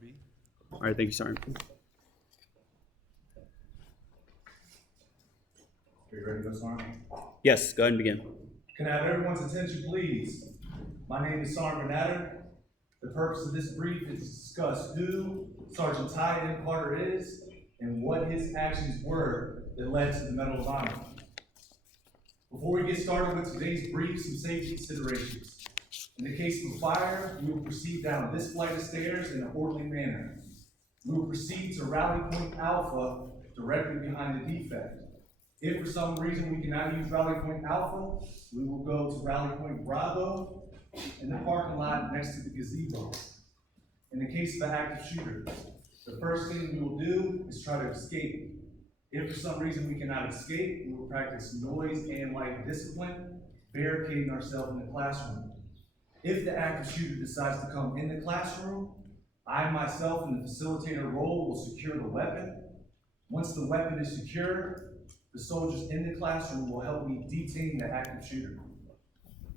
B. All right, thank you, Sergeant. Are you ready to go, Sergeant? Yes, go ahead and begin. Can I have everyone's attention, please? My name is Sergeant Natter. The purpose of this brief is to discuss who Sergeant Ty M. Carter is and what his actions were that led to the Medal of Honor. Before we get started with today's brief, some safety considerations. In the case of a fire, we will proceed down this flight of stairs in an orderly manner. We will proceed to Rally Point Alpha directly behind the defect. If for some reason we cannot use Rally Point Alpha, we will go to Rally Point Bravo in the parking lot next to the gazebo. In the case of an active shooter, the first thing we will do is try to escape. If for some reason we cannot escape, we will practice noise and light discipline, barricading ourselves in the classroom. If the active shooter decides to come in the classroom, I myself in the facilitator role will secure the weapon. Once the weapon is secure, the soldiers in the classroom will help me detain the active shooter.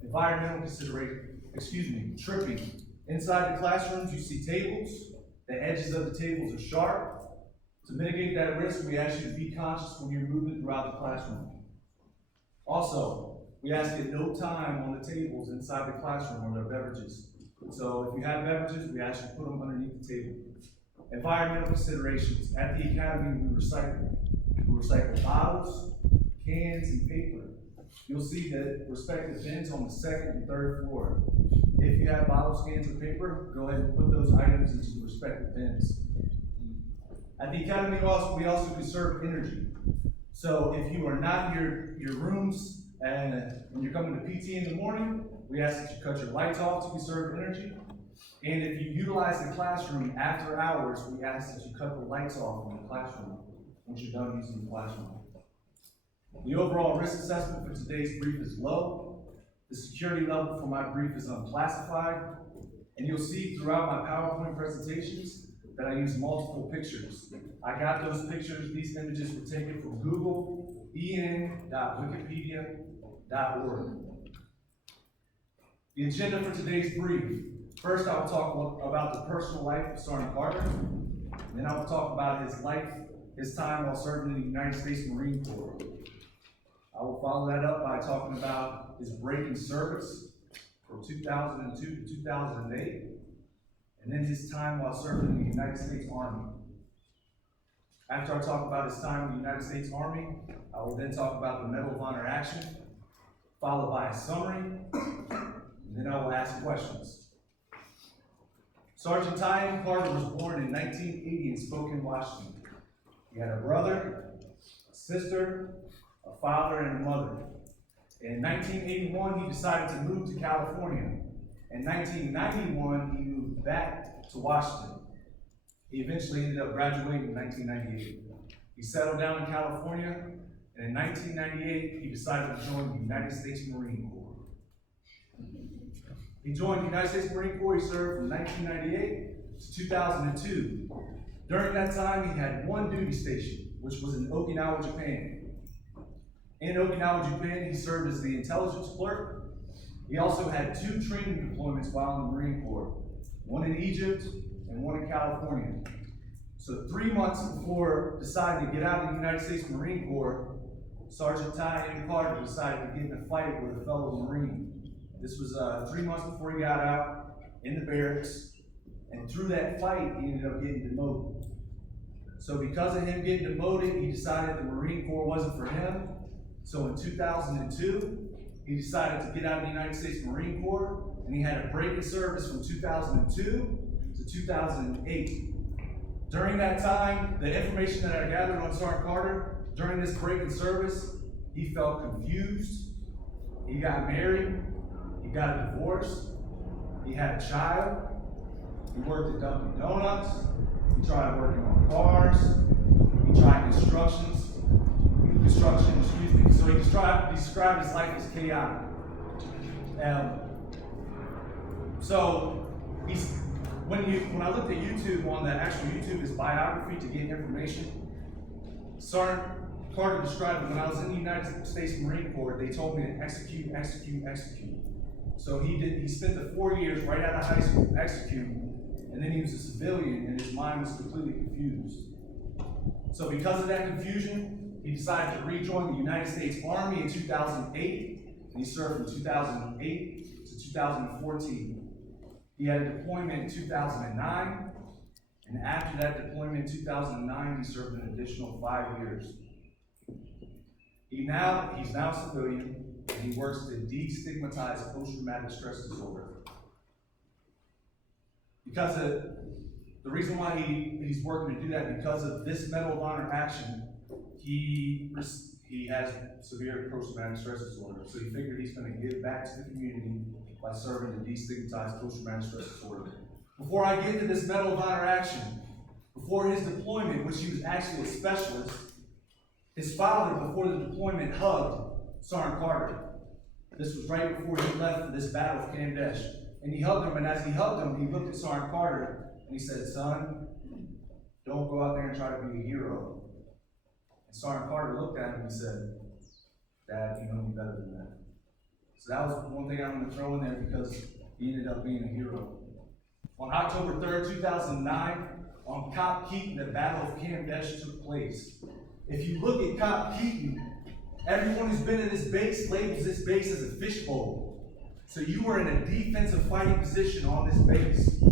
Environmental consideration, tripping. Inside the classrooms, you see tables. The edges of the tables are sharp. To mitigate that risk, we ask you to be conscious when you're moving throughout the classroom. Also, we ask at no time on the tables inside the classroom are there beverages. So if you have beverages, we ask you to put them underneath the table. Environmental considerations. At the academy, we recycle. We recycle bottles, cans, and paper. You'll see the respective bins on the second and third floor. If you have bottles, cans, or paper, go ahead and put those items into the respective bins. At the academy, we also conserve energy. So if you are not in your rooms and when you're coming to PT in the morning, we ask that you cut your lights off to conserve energy. And if you utilize the classroom after hours, we ask that you cut the lights off in the classroom once you're done using the classroom. The overall risk assessment for today's brief is low. The security level for my brief is unclassified. And you'll see throughout my PowerPoint presentations that I use multiple pictures. I got those pictures, these images were taken from Google, en.wikipedia.org. The agenda for today's brief. First, I will talk about the personal life of Sergeant Carter. Then I will talk about his time while serving in the United States Marine Corps. I will follow that up by talking about his break in service from 2002 to 2008, and then his time while serving in the United States Army. After I talk about his time in the United States Army, I will then talk about the Medal of Honor action, followed by a summary, and then I will ask questions. Sergeant Ty M. Carter was born in 1980 in Spokane, Washington. He had a brother, a sister, a father, and a mother. In 1981, he decided to move to California. In 1991, he moved back to Washington. He eventually ended up graduating in 1998. He settled down in California, and in 1998, he decided to join the United States Marine Corps. He joined the United States Marine Corps. He served from 1998 to 2002. During that time, he had one duty station, which was in Okinawa, Japan. In Okinawa, Japan, he served as the intelligence clerk. He also had 2 training deployments while in the Marine Corps, one in Egypt and one in California. So 3 months before deciding to get out of the United States Marine Corps, Sergeant Ty M. Carter decided to get in a fight with a fellow Marine. This was 3 months before he got out in the barracks, and through that fight, he ended up getting demoted. So because of him getting demoted, he decided the Marine Corps wasn't for him. So in 2002, he decided to get out of the United States Marine Corps, and he had a break in service from 2002 to 2008. During that time, the information that I gathered on Sergeant Carter, during this break in service, he felt confused, he got married, he got a divorce, he had a child, he worked at Dunkin' Donuts, he tried working on cars, he tried construction. So he described his life as chaotic. So when I looked at YouTube, on the actual YouTube, his biography to get information, Sergeant Carter described it. When I was in the United States Marine Corps, they told me to execute. So he spent the 4 years right out of high school executing, and then he was a civilian, and his mind was completely confused. So because of that confusion, he decided to rejoin the United States Army in 2008, and he served from 2008 to 2014. He had a deployment in 2009, and after that deployment in 2009, he served an additional 5 years. He's now a civilian, and he works to destigmatize post-traumatic stress disorder. Because of the reason why he's working to do that, because of this Medal of Honor action, he has severe post-traumatic stress disorder. So he figured he's going to give back to the community by serving to destigmatize post-traumatic stress disorder. Before I get to this Medal of Honor action, before his deployment, which he was actually a specialist, his father, before the deployment, hugged Sergeant Carter. This was right before he left for this battle of Kadesh. And he hugged him, and as he hugged him, he looked at Sergeant Carter, and he said, "Son, don't go out there and try to be a hero." And Sergeant Carter looked at him and he said, "Dad, you know me better than that." So that was one thing I'm going to throw in there because he ended up being a hero. On October 3rd, 2009, on Cop Keaton, the Battle of Kadesh took place. If you look at Cop Keaton, everyone who's been in this base labels this base as a fishbowl. So you were in a defensive fighting position on this base.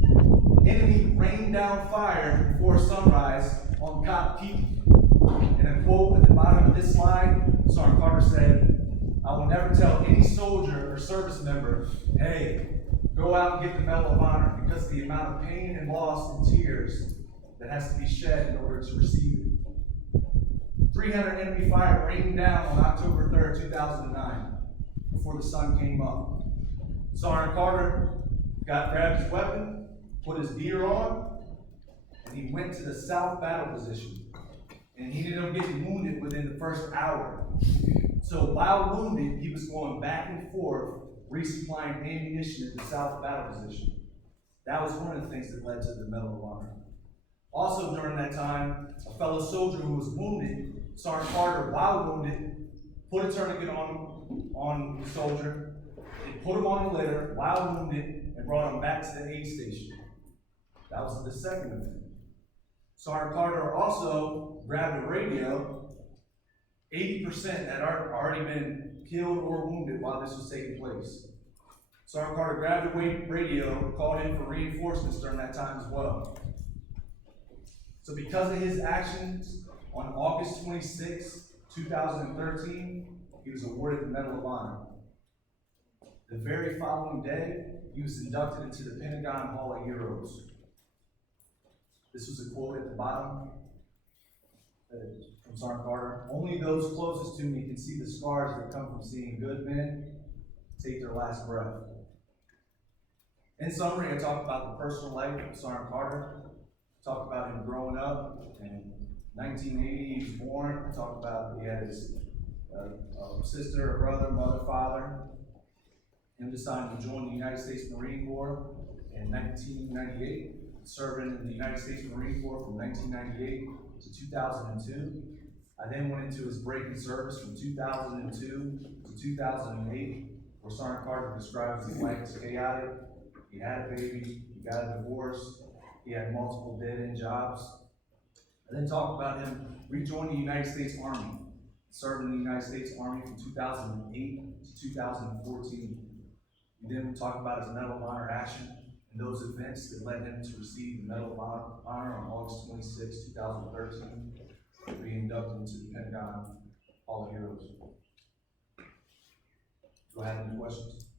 Enemy rained down fire before sunrise on Cop Keaton. And a quote at the bottom of this slide, Sergeant Carter said, "I will never tell any soldier or service member, hey, go out and get the Medal of Honor, because of the amount of pain and loss and tears that has to be shed in order to receive it." 300 enemy fire rained down on October 3rd, 2009, before the sun came up. Sergeant Carter grabbed his weapon, put his gear on, and he went to the south battle position. And he ended up getting wounded within the first hour. So while wounded, he was going back and forth, resupplying ammunition at the south battle position. That was one of the things that led to the Medal of Honor. Also during that time, a fellow soldier who was wounded, Sergeant Carter, while wounded, put a tourniquet on the soldier, and put him on a litter while wounded, and brought him back to the aid station. That was the second event. Sergeant Carter also grabbed a radio. 80% had already been killed or wounded while this was taking place. Sergeant Carter grabbed a radio, called in for reinforcements during that time as well. So because of his actions, on August 26, 2013, he was awarded the Medal of Honor. The very following day, he was inducted into the Pentagon Hall of Heroes. This was a quote at the bottom from Sergeant Carter. "Only those closest to me can see the scars that come from seeing good men take their last breath." In summary, I talked about the personal life of Sergeant Carter. I talked about him growing up. In 1980, he was born. I talked about he had his sister, a brother, mother, father. Him deciding to join the United States Marine Corps in 1998. Serving in the United States Marine Corps from 1998 to 2002. I then went into his break in service from 2002 to 2008, where Sergeant Carter describes his life as chaotic. He had a baby, he got a divorce, he had multiple dead-end jobs. I then talked about him rejoining the United States Army, serving in the United States Army from 2008 to 2014. We then talked about his Medal of Honor action and those events that led him to receive the Medal of Honor on August 26, 2013, and be inducted into the Pentagon Hall of Heroes. Do I have any questions?